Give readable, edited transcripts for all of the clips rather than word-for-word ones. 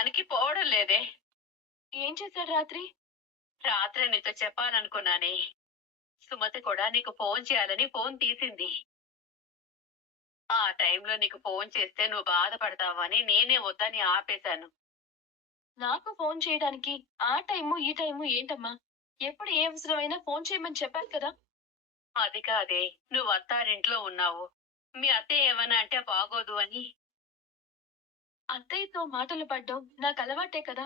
పడుకోవడానికి పోవడం లేదే. ఏం చేశాడు రాత్రి? రాత్రి నీతో చెప్పాలనుకున్నానే. సుమతి కూడా నీకు ఫోన్ చేయాలని ఫోన్ తీసింది. ఆ టైంలో నీకు ఫోన్ చేస్తే నువ్వు బాధపడతావని నేనే వద్దని ఆపేశాను. నాకు ఫోన్ చేయడానికి ఆ టైము ఈ టైము ఏంటమ్మా? ఎప్పుడు ఏ అవసరమైనా ఫోన్ చేయమని చెప్పాను కదా. అది కాదే, నువ్వు అత్తారింట్లో ఉన్నావు. మీ అత్తయ్య ఏమన్నా అంటే బాగోదు అని. అత్తయ్యతో మాటలు పడ్డం నాకు అలవాటే కదా.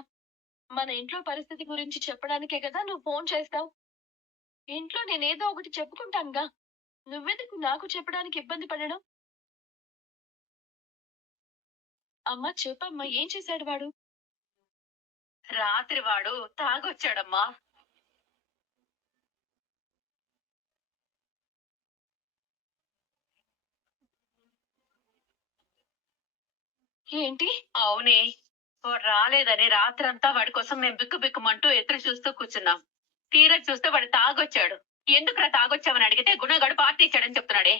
మన ఇంట్లో పరిస్థితి గురించి చెప్పడానికే కదా నువ్వు ఫోన్ చేస్తావు. ఇంట్లో నేనేదో ఒకటి చెప్పుకుంటానుగా. నువ్వెందుకు నాకు చెప్పడానికి ఇబ్బంది పడడం? అమ్మా చెప్పమ్మా, ఏం చేశాడు వాడు? రాత్రి వాడు తాగొచ్చాడమ్మా. ఏంటి? అవునే, వాడు రాలేదని రాత్రంతా వాడి కోసం మేము బిక్కుబిక్కుమంటూ ఎదురు చూస్తూ కూర్చున్నాం. తీరా చూస్తే వాడు తాగొచ్చాడు. ఎందుకురా తాగొచ్చావని అడిగితే గుణగాడు పార్టీ ఇచ్చాడని చెప్తున్నాడే.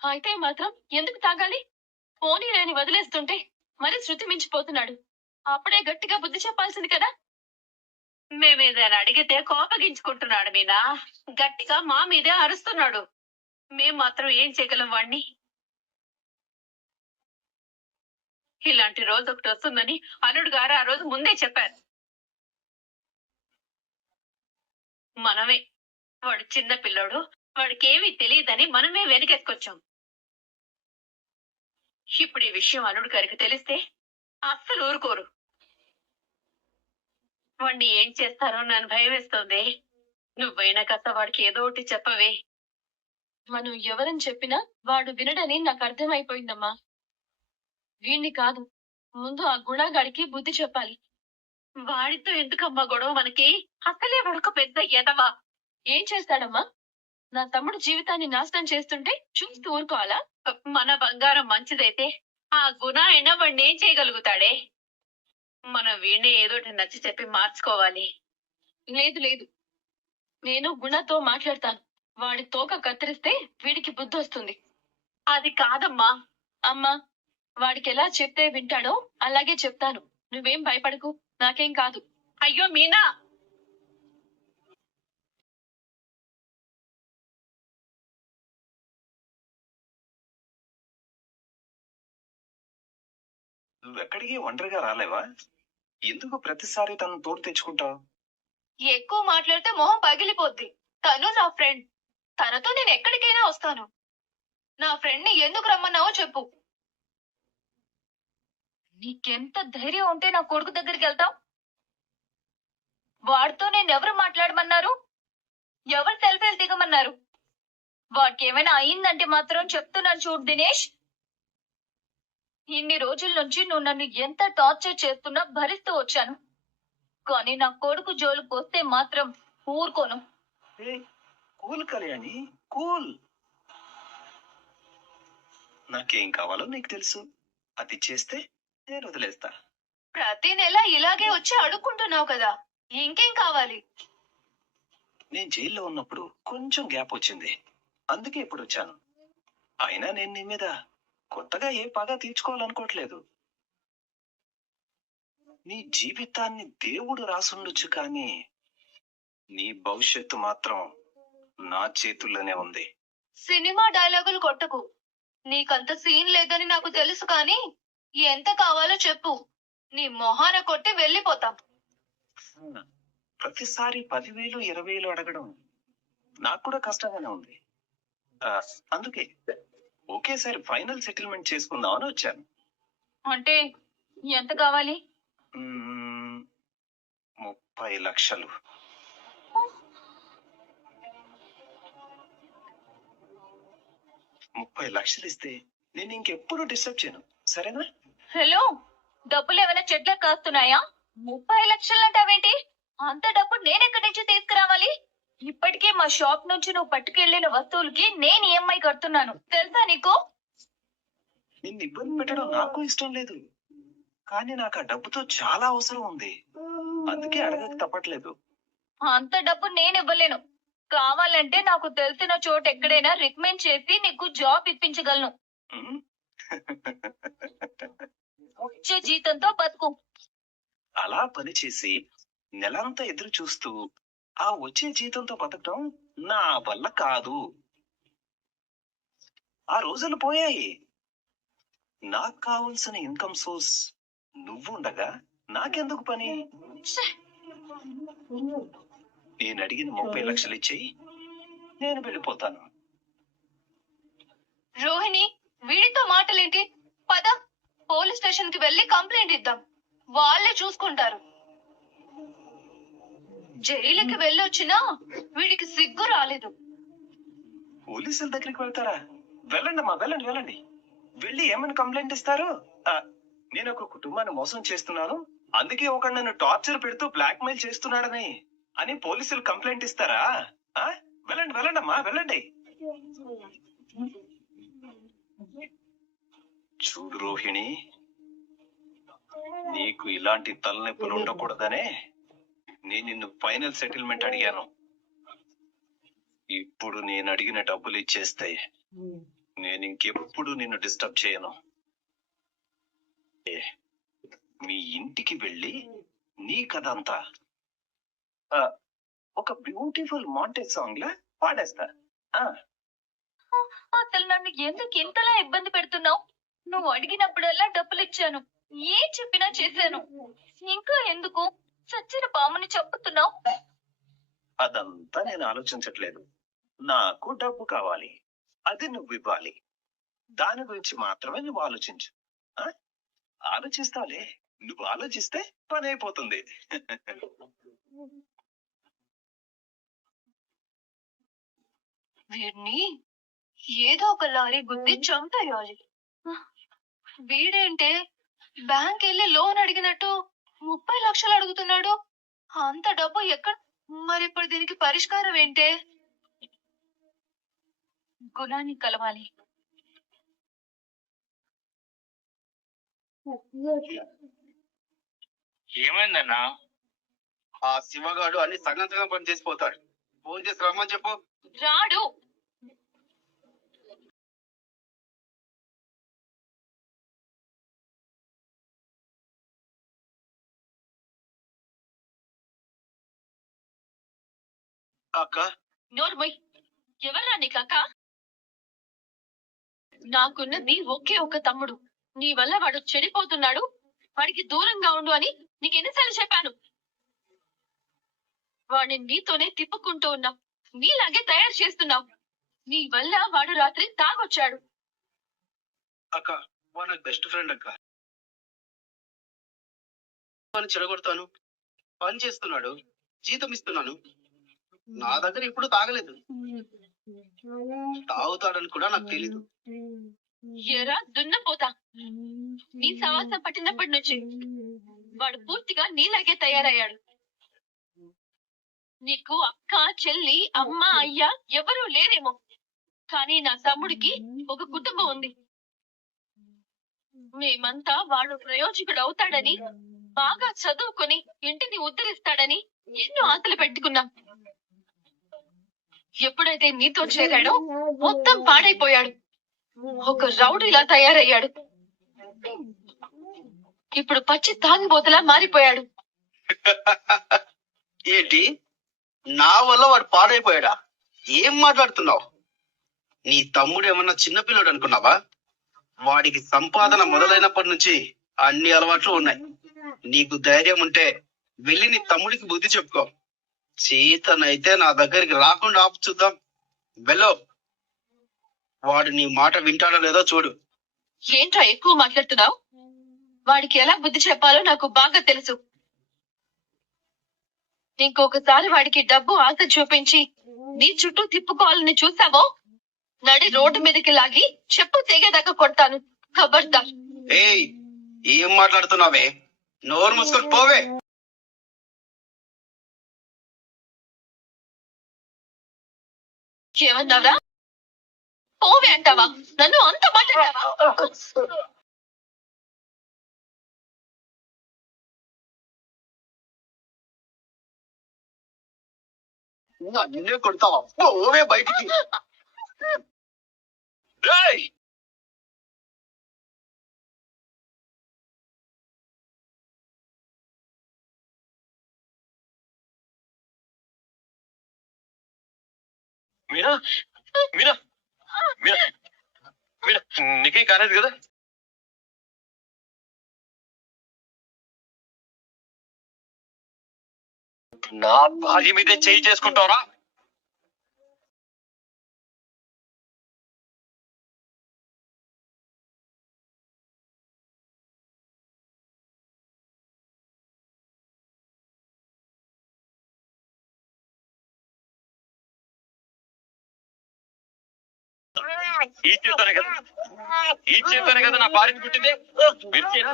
అయితే మాత్రం ఎందుకు తాగాలి? పోనీ లేని వదిలేస్తుంటే మరి శృతి మించిపోతున్నాడు. అప్పుడే గట్టిగా బుద్ధి చెప్పాల్సింది కదా. మేమేదైనా అడిగితే కోపగించుకుంటున్నాడు మీనా. గట్టిగా మా మీదే అరుస్తున్నాడు. మేం మాత్రం ఏం చేయగలం వాణ్ణి? ఇలాంటి రోజు ఒకటి వస్తుందని అల్లుడు గారు ఆ రోజు ముందే చెప్పారు. మనమే, వాడు చిన్న పిల్లోడు, వాడికేమీ తెలియదని మనమే వెనకెత్తుకొచ్చాం. ఇప్పుడు ఈ విషయం అల్లుడు గారికి తెలిస్తే అస్సలు ఊరుకోరు. వాణ్ణి ఏం చేస్తారో నన్ను భయం వేస్తుంది. నువ్వైనా కాస్త వాడికి ఏదో ఒకటి చెప్పవే. మనం ఎవరని చెప్పినా వాడు వినడని నాకు అర్థమైపోయిందమ్మా. వీణ్ణి కాదు, ముందు ఆ గుణగాడికి బుద్ధి చెప్పాలి. వాడితో ఎందుకమ్మా గొడవ మనకి? అసలే వాడొక పెద్ద ఎదవా. ఏం చేస్తాడమ్మా? నా తమ్ముడు జీవితాన్ని నాశనం చేస్తుంటే చూస్తూ ఊరుకోవాలా? మన బంగారం మంచిదైతే ఆ గుణ అయినా వాడిని ఏం చేయగలుగుతాడే? మనం వీణ్ణి ఏదోటి నచ్చి చెప్పి మార్చుకోవాలి. లేదు లేదు, నేను గుణతో మాట్లాడతాను. వాడి తోక కత్తిరిస్తే వీడికి బుద్ధి వస్తుంది. అది కాదమ్మా. అమ్మా, వాడికి ఎలా చెప్తే వింటాడో అలాగే చెప్తాను. నువ్వేం భయపడకు, నాకేం కాదు. అయ్యో మీనా, నువ్వెక్కడికి ఒంటరిగా రాలేవా? ఎందుకు ప్రతిసారి తను తోడు తెచ్చుకుంటావు? ఎక్కువ మాట్లాడితే మొహం పగిలిపోద్ది. తను నా ఫ్రెండ్, తనతో నేను ఎక్కడికైనా వస్తాను. నా ఫ్రెండ్ ని ఎందుకు రమ్మన్నావో చెప్పు. నీకెంత ధైర్యం ఉంటే నా కొడుకు దగ్గరికి వెళ్తావు? వాడితో నేను ఎవరు మాట్లాడమన్నారు? ఎవరు సెల్ఫీలు దిగమన్నారు? వాడికి ఏమైనా అయిందంటే మాత్రం చెప్తున్నాను చూడు దినేష్. ఇన్ని రోజుల నుంచి నువ్వు నన్ను ఎంత టార్చర్ చేస్తున్నా భరిస్తూ వచ్చాను. కానీ నా కొడుకు జోలికి వస్తే మాత్రం ఊరుకోను. Cool Kalyani, cool. నాకేం కావాలో నీకు తెలుసు. అది చేస్తే నేను వదిలేస్తా. ప్రతి నెల ఇలాగే వచ్చి అడుక్కుంటున్నావు కదా, ఇంకేం కావాలి? నేను జైల్లో ఉన్నప్పుడు కొంచెం గ్యాప్ వచ్చింది, అందుకే ఇప్పుడు వచ్చాను. అయినా నేను నీ మీద కొత్తగా ఏ పగ తీర్చుకోవాలనుకోవట్లేదు. నీ జీవితాన్ని దేవుడు రాసుండొచ్చు, కానీ నీ భవిష్యత్తు మాత్రం నా చేతుల్లోనే ఉంది. సినిమా డైలాగులు కొట్టకు. నీకంత సీన్ లేదని నాకు తెలుసు, కానీ ఎంత కావాలో చెప్పు. నీ మొహాన కొట్టి వెళ్ళిపోతాం. ప్రతిసారి 10,000 20,000 అడగడం నాకు కూడా కష్టంగానే ఉంది. అందుకే ఒకేసారి ఫైనల్ సెటిల్మెంట్ చేసుకుందామని వచ్చాను. అంటే ఎంత కావాలి? 30 లక్షలు. 30 లక్షలు ఇస్తే నేను ఇంకెప్పుడు డిస్టర్బ్ చేయను, సరేనా? హలో, డబ్బులు ఏమైనా చెట్లకు కాస్తున్నాయా? 30 లక్షలు అంటావేంటి? అంత డబ్బు నేనెక్కడి నుంచి తీసుకురావాలి? ఇప్పటికే మా షాప్ నుంచి నువ్వు పట్టుకెళ్లిన వస్తువులకి నేను ఈఎంఐ కడుతున్నాను, తెలుసా నీకు? నిన్ను ఇబ్బంది పెట్టడం నాకు ఇష్టం లేదు, కానీ నాకు ఆ డబ్బుతో చాలా అవసరం ఉంది, అందుకే అడగక తప్పట్లేదు. అంత డబ్బు నేను ఇవ్వలేను. కావాలంటే నాకు తెలిసిన చోట ఎక్కడైనా రికమెండ్ చేసి నీకు జాబ్ ఇప్పించగలను. వచ్చే జీతంతో బతుకు. అలా పనిచేసి నెలంతా ఎదురు చూస్తూ ఆ వచ్చే జీతంతో బతకడం నా వల్ల కాదు. ఆ రోజులు పోయాయి. నాకు కావలసిన ఇన్కమ్ సోర్స్ నువ్వుండగా నాకెందుకు పని? ఛే! నేను అడిగిన 30 లక్షలు ఇచ్చేయి, నేను వెళ్ళిపోతాను. రోహిణి, వీడితో మాటలేంటి? పద, పోలీస్ స్టేషన్ కి వెళ్ళి కంప్లైంట్ ఇద్దాం. వాళ్ళే చూసుకుంటారు. జైలుకి వెళ్ళొచ్చినా వీడికి సిగ్గు రాలేదు. పోలీసుల దగ్గరికి వెళ్తారా? వెళ్ళండి అమ్మా, వెళ్ళండి వెళ్ళండి. వెళ్ళి ఏమని కంప్లైంట్ ఇస్తారు? నేను ఒక కుటుంబాన్ని మోసం చేస్తున్నాను, అందుకే ఒకడు నన్ను టార్చర్ పెడుతూ బ్లాక్ మెయిల్ చేస్తున్నాడని అని పోలీసులు కంప్లైంట్ ఇస్తారా? వెళ్ళండి వెళ్ళండి అమ్మా, వెళ్ళండి. చూడు రోహిణి, నీకు ఇలాంటి తలనొప్పులు ఉండకూడదనే నేను నిన్ను ఫైనల్ సెటిల్మెంట్ అడిగాను. ఇప్పుడు నేను అడిగిన డబ్బులు ఇచ్చేస్తే నేను ఇంకెప్పుడు నిన్ను డిస్టర్బ్ చేయను. మీ ఇంటికి వెళ్ళి నీ కథ అంతా ఒక బ్యూటిఫుల్ మాంటేజ్ సాంగ్ లా పాడేస్తా. అసలు నన్ను ఎందుకు ఇంతలా ఇబ్బంది పెడుతున్నావు? నువ్వు అడిగినప్పుడల్లా డబ్బులు ఇచ్చాను, ఏం చెప్పినా చేశాను. ఇంకా ఎందుకు చచ్చిన పాముని చంపుతున్నావు? అదంతా నేను ఆలోచించట్లేదు. నాకు డబ్బు కావాలి, అది నువ్వు ఇవ్వాలి. దాని గురించి మాత్రమే నువ్వు ఆలోచించు. ఆలోచిస్తావులే, నువ్వు ఆలోచిస్తే పని అయిపోతుంది. వీడిని ఏదో ఒక లారీ గుద్ది చంపేయాలి. వీడేంటే బ్యాంక్ వెళ్ళి లోన్ అడిగినట్టు 30 లక్షలు అడుగుతున్నాడు. అంత డబ్బు ఎక్కడ? మరి ఇప్పుడు దీనికి పరిష్కారం ఏంటే? గుణాన్ని కలవాలి. ఏమైందన్నా? ఆ శివగాడు అన్ని సగం సగం పని చేసిపోతాడు. ఫోన్ చేసి రమ్మని చెప్పు. రాడు. అక్క, నోర్మయ్, ఎవర్రా నీకు అక్క? నాకున్నది ఒకే ఒక తమ్ముడు. నీ వల్ల వాడు చెడిపోతున్నాడు, వాడికి దూరంగా ఉండు అని నీకెన్నిసార్లు చెప్పాను? వాడిని నీతోనే తిప్పుకుంటూ ఉన్నావు, నీలాగే తయారు చేస్తున్నావు. నీ వల్ల వాడు రాత్రి తాగొచ్చాడు. అక్క వాడు నాకు బెస్ట్ ఫ్రెండ్ అక్క. పని చెడగొడతాను, పని చేస్తున్నాడు, జీతం ఇస్తున్నాను. నా దగ్గర ఇప్పుడు తాగలేదు, తాగుతాడని కూడా నాకు తెలీదు. ఎరా దున్నపోతా, నీ సవాసం పట్టినప్పటి నుంచి వాడు పూర్తిగా నీలాగే తయారయ్యాడు. నీకు అక్క, చెల్లి, అమ్మ, అయ్య ఎవరూ లేరేమో, కానీ నా తమ్ముడికి ఒక కుటుంబం ఉంది. మేమంతా వాడు ప్రయోజకుడు అవుతాడని, బాగా చదువుకొని ఇంటిని ఉద్ధరిస్తాడని ఎన్నో ఆశలు పెట్టుకున్నాం. ఎప్పుడైతే నీతో చేరాడో మొత్తం పాడైపోయాడు. ఒక రౌడీలా తయారయ్యాడు. ఇప్పుడు పచ్చి తాగుబోతులా మారిపోయాడు. ఏంటి, నా వల్ల వాడు పాడైపోయాడా? ఏం మాట్లాడుతున్నావు? నీ తమ్ముడు ఏమన్నా చిన్నపిల్లడు అనుకున్నావా? వాడికి సంపాదన మొదలైనప్పటి నుంచి అన్ని అలవాట్లు ఉన్నాయి. నీకు ధైర్యం ఉంటే వెళ్ళి నీ తమ్ముడికి బుద్ధి చెప్పుకో. సీతనైతే నా దగ్గరికి రాకుండా ఆపు చూద్దాం. వెళ్ళు, వాడు నీ మాట వింటాడో లేదో చూడు. ఏంట్రా ఎక్కువ మాట్లాడుతున్నావు? వాడికి ఎలా బుద్ధి చెప్పాలో నాకు బాగా తెలుసు. ఇంకొకసారి వాడికి డబ్బు ఆశ చూపించి నీ చుట్టూ తిప్పుకోవాలని చూసావో, నడి రోడ్డు మీదకి లాగి చెప్పు తెగేదాకా కొడతాను. ఖబర్దార్. ఏయ్, ఏం మాట్లాడుతున్నావే? నోరు మూసుకొని పోవే. ఏమన్నావా? పోవే అంటావా? నన్ను అంత మాట్లాడావా? నన్నే కొడతావా? పోవే బయటికి. రేయ్, మీనా మీనా మీనా మీనా నీకేం కాలేదు కదా? నా భార్య మీదే చేయి చేసుకుంటావరా? ఈ చేతనే కదా నా భార్యని పుట్టింది. మీరు చేయరా?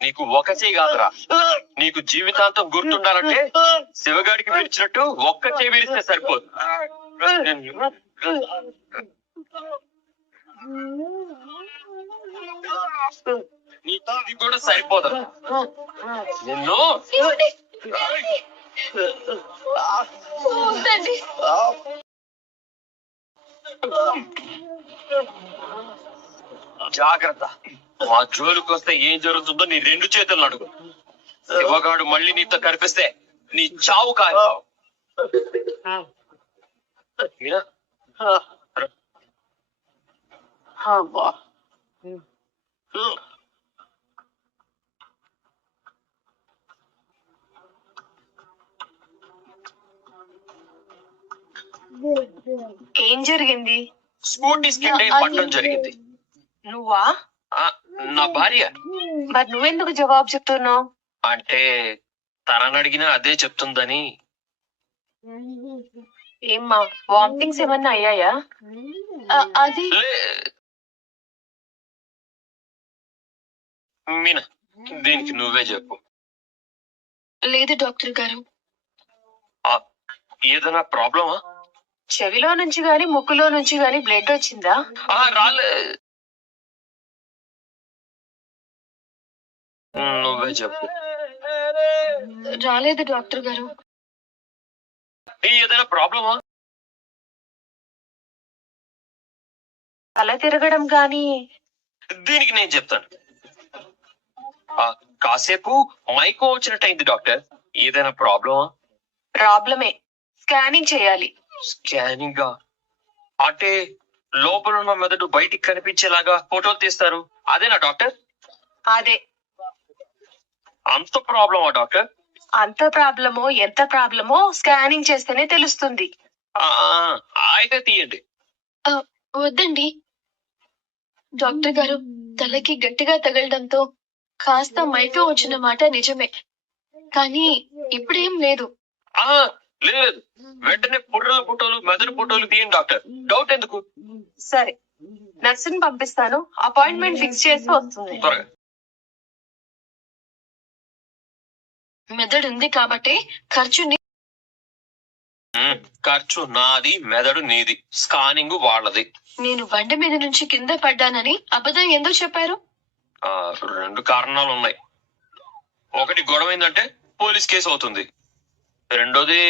నీకు ఒక చేయి కాదురా, నీకు జీవితాంతం గుర్తుండాలంటే శివగాడికి విరిచినట్టు ఒక్క చేయి విరిస్తే సరిపోదు. నీకు ఇది కూడా సరిపోదు. నిన్ను వద్దండి. జాగ్రత్త, మా జోలికి వస్తే ఏం జరుగుతుందో నీ రెండు చేతులను అడుగు. శివగాడు మళ్ళీ నీతో కనిపిస్తే నీ చావు కాదు. ఏం జరిగింది? స్కూటీ స్కిడ్ అయి పట్టడం జరిగింది. నువ్వా? నా భార్య. మరి నువ్వెందుకు జవాబు చెప్తున్నావు? అంటే తనని అడిగినా అదే చెప్తుందని. ఏమ్మా, వామిటింగ్స్ ఏమన్నా అయ్యాయా? అది మీనా, దీనికి నువ్వే చెప్పు. లేదు డాక్టర్ గారు. ఏదైనా ప్రాబ్లమా? చెవిలో నుంచి గాని ముక్కులో నుంచి గాని బ్లడ్ వచ్చిందా? రాలే. నువ్వే చెప్పు. రాలేదు డాక్టర్ గారు. ఏదైనా ప్రాబ్లమా? తల తిరగడం గాని. దీనికి నేను చెప్తాను. కాసేపు మైకో వచ్చినట్టయింది డాక్టర్. ఏదైనా ప్రాబ్లమా? ప్రాబ్లమే. స్కానింగ్ చేయాలి. స్కానింగ్ అంటే లోపల ఉన్న మెదడు బయటికి కనిపించేలాగా ఫోటోలు తీస్తారు, అదేనా డాక్టర్? అదే. అంత ప్రాబ్లమా డాక్టర్? అంత ప్రాబ్లమో ఎంత ప్రాబ్లమో స్కానింగ్ చేస్తేనే తెలుస్తుంది. అయితే తీయండి. వద్దండి డాక్టర్ గారు. తలకి గట్టిగా తగలడంతో కాస్త మైకో వచ్చిన మాట నిజమే, కానీ ఇప్పుడేం లేదు. లేదు, వెంటనే పుర్రెల ఫోటోలు మెదడు ఫోటోలు తీయండి డాక్టర్. డౌట్ ఎందుకు? సరే, నర్సుని పంపిస్తాను. అపాయింట్మెంట్ ఫిక్స్ చేసి వస్తుంది. త్వరగా. మెదడు ఉంది కాబట్టి ఖర్చు నాది, మెదడు నీది, స్కానింగ్ వాళ్ళది. నేను బండి మీద నుంచి కింద పడ్డానని అబద్ధం ఎందుకు చెప్పారు? రెండు కారణాలు ఉన్నాయి. ఒకటి గొడవ ఏంటంటే పోలీస్ కేసు అవుతుంది. రెండోది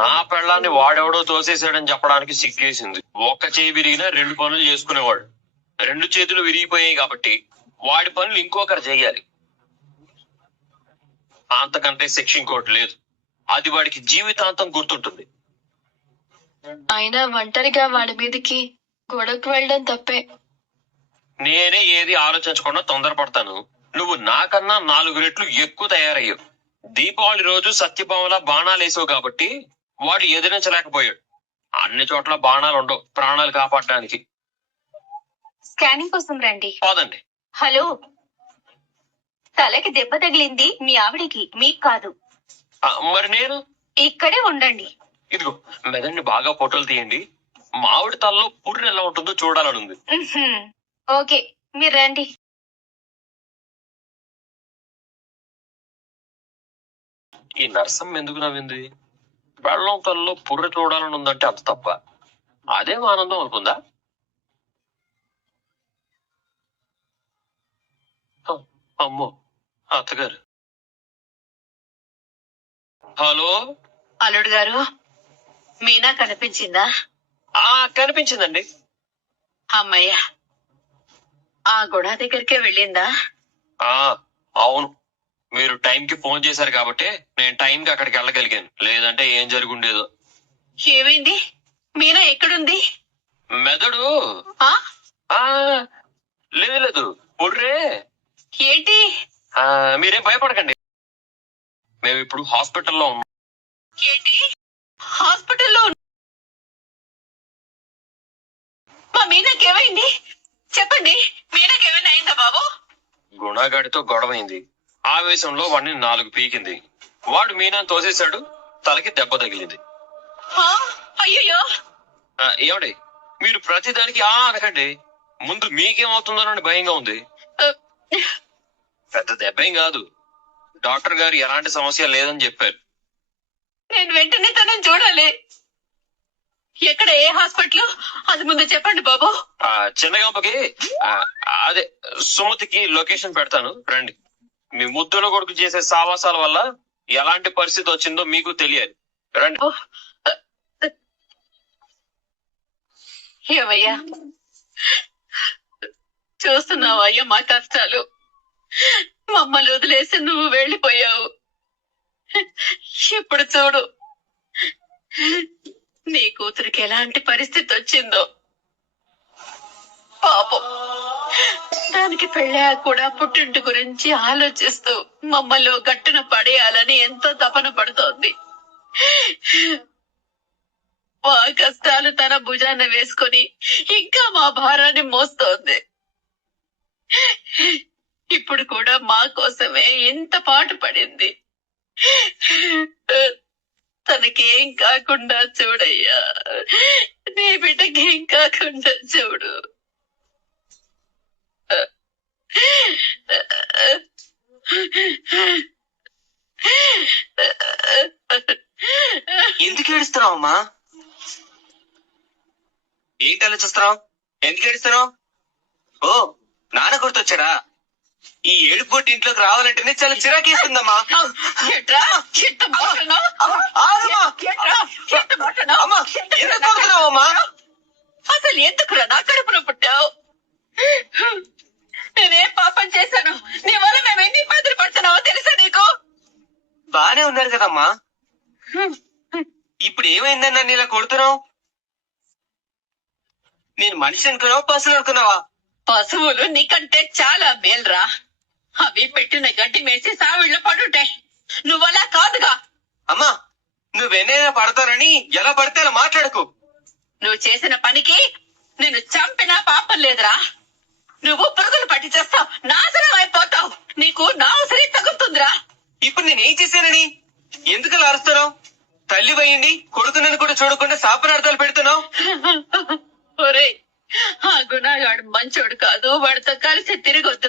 నా పెళ్ళాన్ని వాడెవడో తోసేసాడని చెప్పడానికి సిగ్గేసింది. ఒక్క చేయి విరిగినా రెండు పనులు చేసుకునేవాడు. రెండు చేతులు విరిగిపోయాయి కాబట్టి వాడి పనులు ఇంకొకరు చెయ్యాలి. అంతకంటే శిక్ష ఇంకోటి లేదు. అది వాడికి జీవితాంతం గుర్తుంటుంది. అయినా ఒంటరిగా వాడి మీదకి గొడవకు వెళ్ళడం తప్పే. నేనే ఏది ఆలోచించకుండా తొందరపడతాను. నువ్వు నాకన్నా 4 రెట్లు ఎక్కువ తయారయ్యావు. దీపావళి రోజు సత్యభామలా బాణాలేసావు కాబట్టి వాడు ఎదిరించలేకపోయాడు. అన్ని చోట్ల బాణాలు ఉండవు ప్రాణాలు కాపాడడానికి. స్కానింగ్ కోసం రండి. పోదండి. హలో, తలకి దెబ్బ తగిలింది మీ ఆవిడికి, మీకు కాదు. మరి నేను ఇక్కడే ఉండండి. ఇదిగో మెదడిని బాగా ఫోటోలు తీయండి. మామిడి తలలో పుర్రె ఎలా ఉంటుందో చూడాలని ఉంది. ఓకే, మీరు రండి. ఈ నర్సం ఎందుకు నవ్వింది? బెల్లం తలలో పుర్రె చూడాలని ఉందంటే అంత తప్ప. అదేం ఆనందం అనుకుందా? అమ్మో, అత్తగారు. హలో అల్లుడు గారు, మీనా కనిపించిందా? కనిపించిందండి. అమ్మయ్య, ఆ గుణ దగ్గరికే వెళ్ళిందా? అవును, మీరు టైంకి ఫోన్ చేశారు కాబట్టి నేను టైంకి అక్కడికి వెళ్ళగలిగాను, లేదంటే ఏం జరిగి ఉండేదో. ఏమైంది? మీనా ఎక్కడుంది? మెదడు ఆ? ఆ లేదు లేదు పుర్రే. ఏంటి? మీరేం భయపడకండి, మేము ఇప్పుడు హాస్పిటల్లో ఉన్నాం. ఏంటి? హాస్పిటల్లో మా మీనాకేమైంది? చెప్పండి, మీనాకేమైనా అయిందా బాబు? గుణగాడితో గొడవైంది. ఆవేశంలో వాడిని 4 పీకింది. వాడు మీనాన్ని తోసేశాడు, తలకి దెబ్బ తగిలింది. అయ్యో, ఏమండి మీరు ప్రతిదానికి అనకండి. ముందు మీకేమవుతుందోనని భయంగా ఉంది. పెద్ద దెబ్బేం కాదు, డాక్టర్ గారు ఎలాంటి సమస్య లేదని చెప్పారు. నేను వెంటనే తనని చూడాలి. ఎక్కడ, ఏ హాస్పిటల్? అది ముందు చెప్పండి బాబు. చిన్నగంపకి అదే సుమతికి లొకేషన్ పెడతాను, రండి. మీ ముద్దుల కొడుకు చేసే సావాసాల వల్ల ఎలాంటి పరిస్థితి వచ్చిందో మీకు తెలియాలి, రండి. ఏవయ్యా, చూస్తున్నావయ్యా మా కష్టాలు. మమ్మల్ని వదిలేసి నువ్వు వెళ్ళిపోయావు. ఇప్పుడు చూడు నీ కూతురికి ఎలాంటి పరిస్థితి వచ్చిందో. పాపం, దానికి పెళ్ళాక కూడా పుట్టింటి గురించి ఆలోచిస్తూ మమ్మల్ని గట్టున పడేయాలని ఎంతో తపన పడుతోంది. మా కష్టాలు తన భుజాన వేసుకొని ఇంకా మా భారాన్ని మోస్తోంది. ఇప్పుడు కూడా మా కోసమే ఇంత పాటు పడింది. తనకేం కాకుండా చూడయ్యా, నీ బిడ్డకేం కాకుండా చూడు. ఎందుకు ఏడుస్తున్నావమ్మా? ఏంటి ఆలోచిస్తున్నావు? ఎందుకు ఏడుస్తున్నావు? ఓ, నాన్న గుర్తొచ్చారా? ఈ ఏడుపు కొట్టి ఇంట్లోకి రావాలంటేనే చాలా చిరాకేస్తుందమ్మా. అసలు ఎందుకురా నా కడుపులో పుట్టావు? నేనేం పాపం చేశాను? నీ వల్ల మేము ఎన్ని ఇబ్బందులు పడుతున్నావో తెలుసా నీకు? బానే ఉన్నారు కదమ్మా, ఇప్పుడు ఏమైందని నన్ను ఇలా కొడుతున్నావు? నేను మనిషి అనుకున్నావా, పశువులు అనుకున్నావా? పశువులు నీకంటే చాలా మేల్రా. అవి పెట్టిన గడ్డి మేసి సావిళ్ళు పడుంటాయి, నువ్వలా కాదుగా. అమ్మా, నువ్వెన్నైనా పడతానని ఎలా పడితే అలా మాట్లాడకు. నువ్వు చేసిన పనికి నిన్ను చంపినా పాపం లేదురా. నువ్వు పురుగులు పట్టి చేస్తావు, నాశనం అయిపోతావు. నీకు నా ఉసిరి తగ్గుతుందిరా. ఇప్పుడు నేనేం చేశానని ఎందుకు అలా అరుస్తున్నావు? తల్లి వయ్యండి కొడుకునని కూడా చూడకుండా శాపనార్థాలు పెడుతున్నావు. ఒరేయ్, ఆ గుణగాడు మంచోడు కాదు, వాడితో కలిసి తిరగొద్దు.